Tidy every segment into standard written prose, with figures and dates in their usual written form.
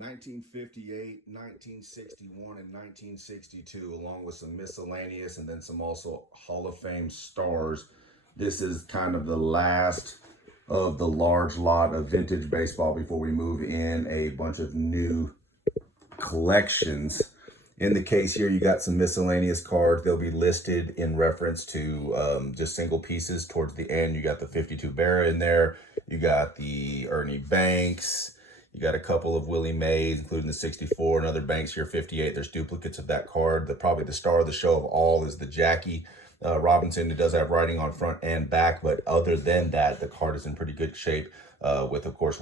1958, 1961, and 1962, along with some miscellaneous and then some also Hall of Fame stars. This is kind of the last of the large lot of vintage baseball before we move in a bunch of new collections. In the case here, you got some miscellaneous cards. They'll be listed in reference to just single pieces towards the end. You got the 52 Berra in there. You got the Ernie Banks. You got a couple of Willie Mays, including the 64, and other Banks here, 58. There's duplicates of that card. Probably the star of the show of all is the Jackie Robinson. It does have writing on front and back, but other than that, the card is in pretty good shape with, of course,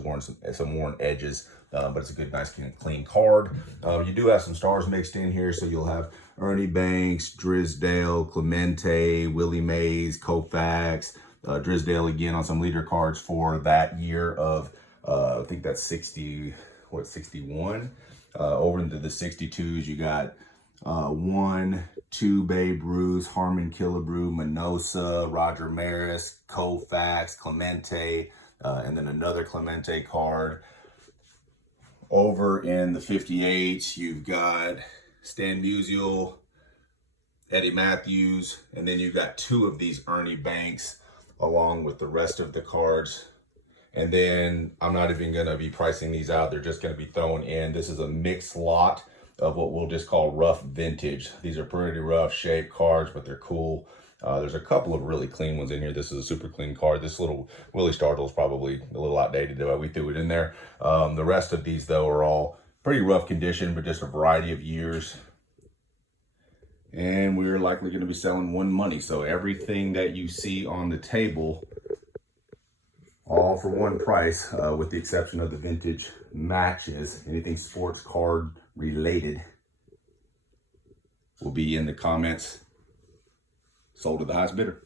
some worn edges. But it's a good, nice, clean card. You do have some stars mixed in here, so you'll have Ernie Banks, Drysdale, Clemente, Willie Mays, Koufax, Drysdale again on some leader cards for that year of, I think that's 61. Over into the 62s, you got 1, 2 Babe Ruth, Harmon Killebrew, Minoso, Roger Maris, Koufax, Clemente, and then another Clemente card. Over in the 58s, you've got Stan Musial, Eddie Matthews, and then you've got 2 of these Ernie Banks along with the rest of the cards. And then I'm not even going to be pricing these out. They're just going to be thrown in. This is a mixed lot of what we'll just call rough vintage. These are pretty rough shaped cards, but they're cool. There's a couple of really clean ones in here. This is a super clean card. This little Willie Stargell is probably a little outdated, though. We threw it in there. The rest of these, though, are all pretty rough condition, but just a variety of years. And we're likely going to be selling one money. So everything that you see on the table, all for one price, with the exception of the vintage matches. Anything sports card related will be in the comments. Sold to the highest bidder.